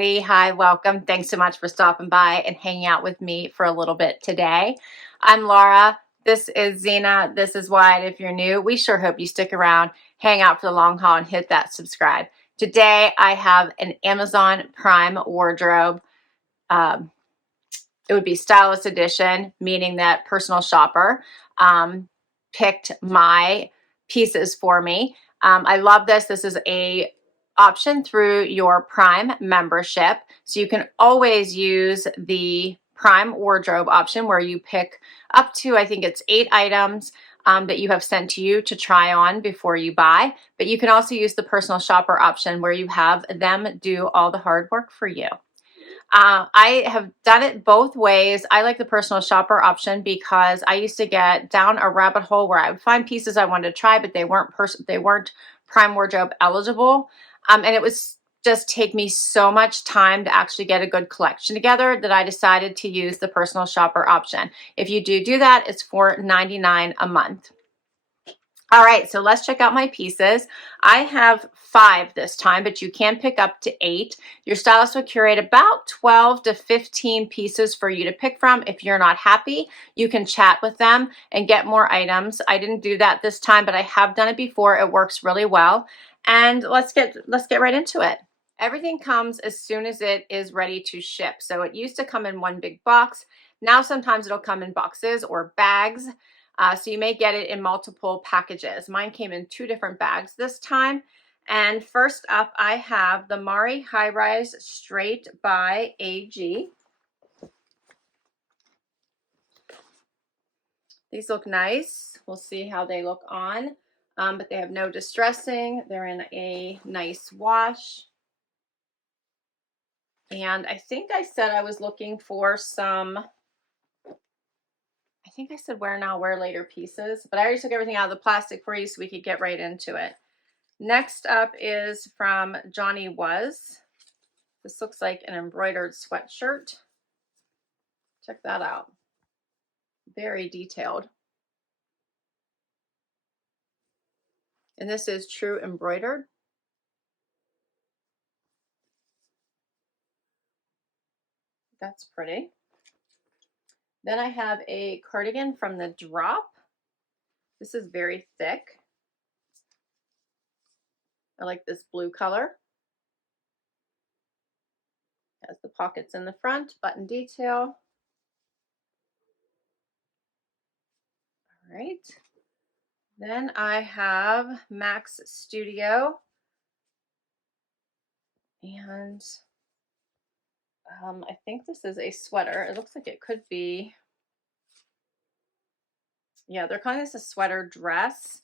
everybody. Hi, welcome. Thanks so much for stopping by and hanging out with me for a little bit today. I'm Laura. This is Zena. This is Wyatt. If you're new, we sure hope you stick around, hang out for the long haul, and hit that subscribe. Today, I have an Amazon Prime wardrobe. It would be Stylist Edition, meaning that personal shopper picked my pieces for me. I love this. This is a option through your Prime membership. So you can always use the Prime wardrobe option where you pick up to, I think it's 8 items that you have sent to you to try on before you buy. But you can also use the personal shopper option where you have them do all the hard work for you. I have done it both ways. I like the personal shopper option because I used to get down a rabbit hole where I would find pieces I wanted to try, but they weren't Prime wardrobe eligible. And it was just take me so much time to actually get a good collection together that I decided to use the personal shopper option. If you do that, it's $4.99 a month. All right, so let's check out my pieces. I have 5 this time, but you can pick up to 8. Your stylist will curate about 12 to 15 pieces for you to pick from. If you're not happy, you can chat with them and get more items. I didn't do that this time, but I have done it before. It works really well. And let's get right into it. Everything comes as soon as it is ready to ship. So it used to come in one big box. Now sometimes it'll come in boxes or bags. So you may get it in multiple packages. Mine came in 2 different bags this time. And first up, I have the Mari High Rise Straight by AG. These look nice. We'll see how they look on. But they have no distressing. They're in a nice wash. And I think I said I was looking for some, I think I said wear now, wear later pieces, but I already took everything out of the plastic for you so we could get right into it. Next up is from Johnny Was. This looks like an embroidered sweatshirt. Check that out. Very detailed. And this is true embroidered. That's pretty. Then I have a cardigan from the Drop. This is very thick. I like this blue color. Has the pockets in the front, button detail. All right. Then I have Max Studio. And I think this is a sweater. It looks like it could be, yeah, they're calling this a sweater dress.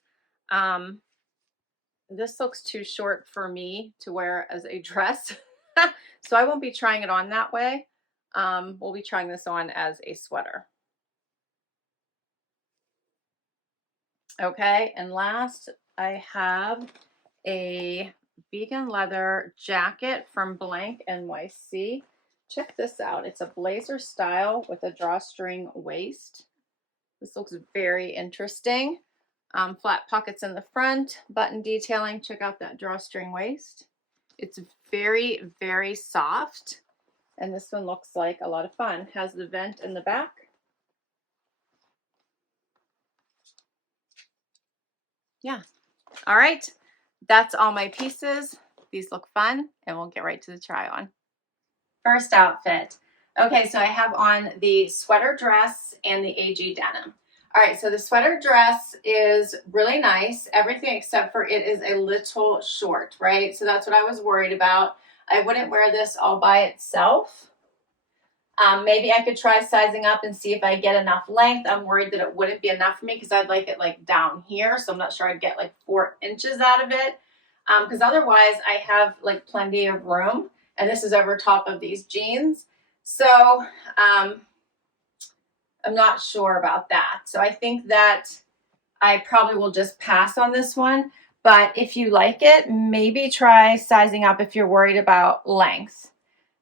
This looks too short for me to wear as a dress. So I won't be trying it on that way. We'll be trying this on as a sweater. Okay, and last I have a vegan leather jacket from Blank NYC. Check this out. It's a blazer style with a drawstring waist. This looks very interesting. Flat pockets in the front, button detailing. Check out that drawstring waist. It's very, very soft. And this one looks like a lot of fun. Has the vent in the back. Yeah. All right. That's all my pieces. These look fun, and we'll get right to the try on. First outfit. Okay, so I have on the sweater dress and the AG denim. All right, so the sweater dress is really nice, everything except for it is a little short, right? So that's what I was worried about. I wouldn't wear this all by itself. Maybe I could try sizing up and see if I get enough length. I'm worried that it wouldn't be enough for me because I'd like it like down here. So I'm not sure I'd get like 4 inches out of it. Because otherwise I have like plenty of room. And this is over top of these jeans. So I'm not sure about that. So I think that I probably will just pass on this one. But if you like it, maybe try sizing up if you're worried about length.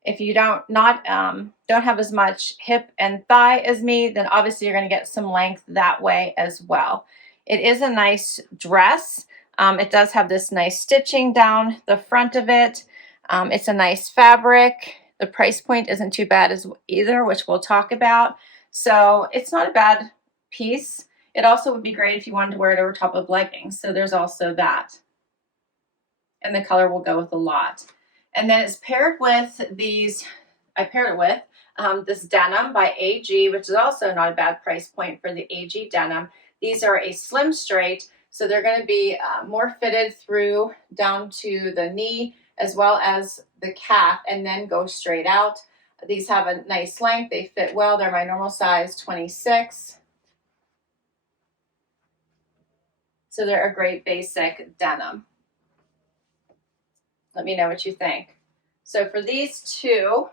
If you don't have as much hip and thigh as me, then obviously you're going to get some length that way as well. It is a nice dress. It does have this nice stitching down the front of it. It's a nice fabric. The price point isn't too bad as either, which we'll talk about. So it's not a bad piece. It also would be great if you wanted to wear it over top of leggings. So there's also that. And the color will go with a lot. And then it's paired with these, I paired it with this denim by AG, which is also not a bad price point for the AG denim. These are a slim straight, so they're going to be more fitted through down to the knee as well as the calf, and then go straight out. These have a nice length. They fit well. They're my normal size 26. So they're a great basic denim. Let me know what you think. So for these two,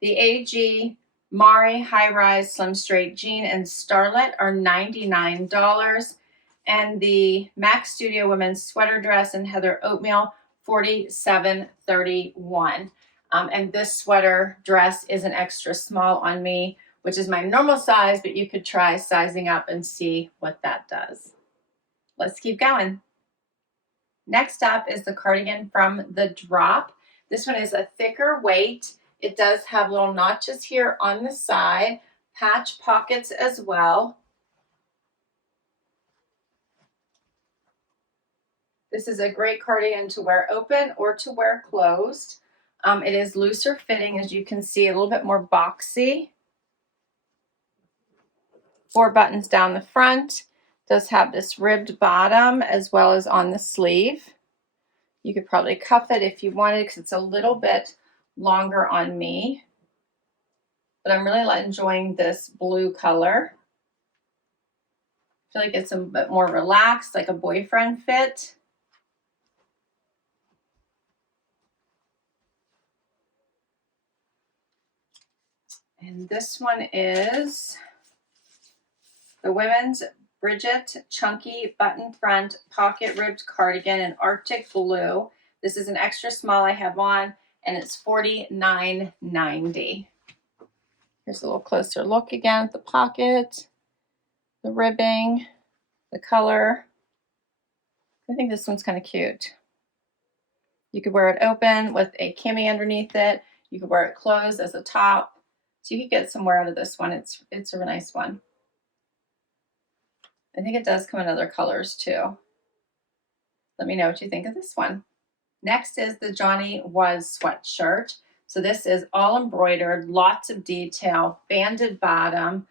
the AG Mari High Rise Slim Straight Jean and Starlet are $99. And the Max Studio Women's Sweater Dress and Heather Oatmeal, $47.31. And this sweater dress is an extra small on me, which is my normal size, but you could try sizing up and see what that does. Let's keep going. Next up is the cardigan from The Drop. This one is a thicker weight. It does have little notches here on the side, patch pockets as well. This is a great cardigan to wear open or to wear closed. It is looser fitting, as you can see, a little bit more boxy. 4 buttons down the front. Does have this ribbed bottom as well as on the sleeve. You could probably cuff it if you wanted because it's a little bit longer on me. But I'm really enjoying this blue color. I feel like it's a bit more relaxed, like a boyfriend fit. And this one is the Women's Bridget Chunky Button Front Pocket Ribbed Cardigan in Arctic Blue. This is an extra small I have on, and it's $49.90. Here's a little closer look again at the pocket, the ribbing, the color. I think this one's kind of cute. You could wear it open with a cami underneath it. You could wear it closed as a top. So you could get some wear out of this one. It's a really nice one. I think it does come in other colors too. Let me know what you think of this one. Next is the Johnny Was sweatshirt. So this is all embroidered, lots of detail, banded bottom,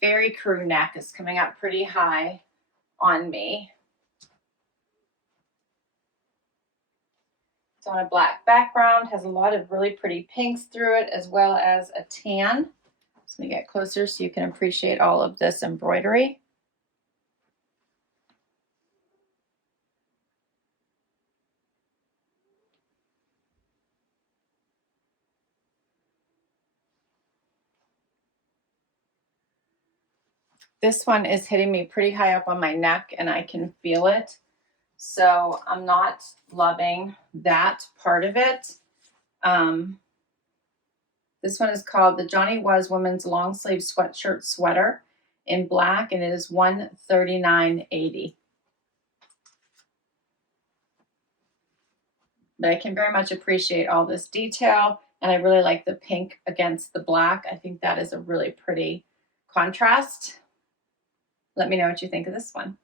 very crew neck. Is coming up pretty high on me. It's on a black background, has a lot of really pretty pinks through it, as well as a tan. So let me get closer so you can appreciate all of this embroidery. This one is hitting me pretty high up on my neck and I can feel it. So I'm not loving that part of it. This one is called the Johnny Was Women's Long Sleeve Sweatshirt Sweater in black, and it is $139.80. But I can very much appreciate all this detail, and I really like the pink against the black. I think that is a really pretty contrast. Let me know what you think of this one.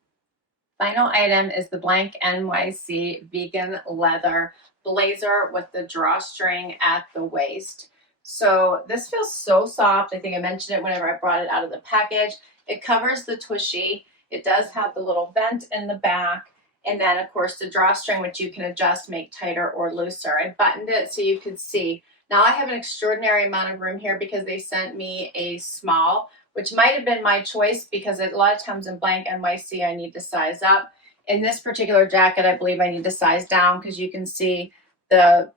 Final item is the Blank NYC Vegan Leather Blazer with the drawstring at the waist. So this feels so soft. I think I mentioned it whenever I brought it out of the package. It covers the tushy. It does have the little vent in the back. And then, of course, the drawstring, which you can adjust, make tighter or looser. I buttoned it so you could see. Now I have an extraordinary amount of room here because they sent me a small, which might have been my choice because a lot of times in Blank NYC, I need to size up. In this particular jacket, I believe I need to size down because you can see the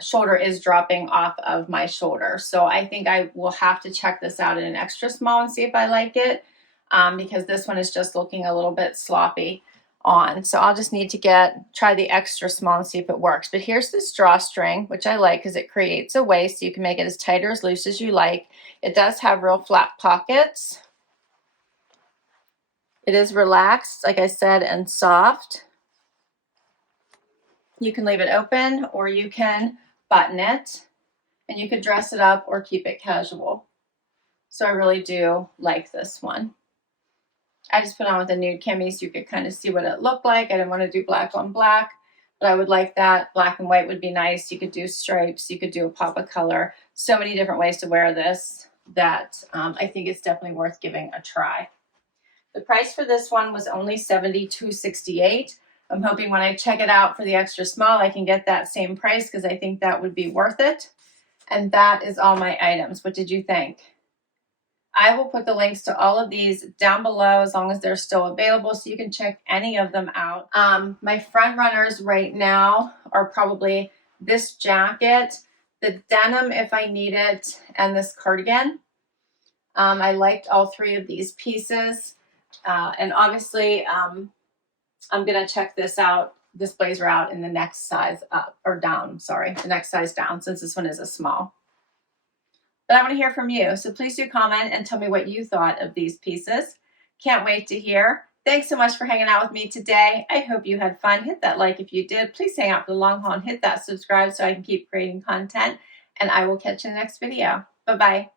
shoulder is dropping off of my shoulder. So I think I will have to check this out in an extra small and see if I like it because this one is just looking a little bit sloppy on. So I'll just need to try the extra small and see if it works. But here's this drawstring, which I like because it creates a waist. So you can make it as tight or as loose as you like. It does have real flat pockets. It is relaxed, like I said, and soft. You can leave it open or you can button it, and you could dress it up or keep it casual. So I really do like this one. I just put on with a nude cami so you could kind of see what it looked like. I didn't want to do black on black, but I would like that. Black and white would be nice. You could do stripes. You could do a pop of color. So many different ways to wear this that I think it's definitely worth giving a try. The price for this one was only $72.68. I'm hoping when I check it out for the extra small, I can get that same price because I think that would be worth it. And that is all my items. What did you think? I will put the links to all of these down below as long as they're still available so you can check any of them out. My front runners right now are probably this jacket, the denim if I need it, and this cardigan. I liked all three of these pieces. And obviously, I'm going to check this blazer out in the next size up or down, sorry, the next size down since this one is a small. But I want to hear from you. So please do comment and tell me what you thought of these pieces. Can't wait to hear. Thanks so much for hanging out with me today. I hope you had fun. Hit that like if you did. Please hang out for the long haul and hit that subscribe so I can keep creating content. And I will catch you in the next video. Bye-bye.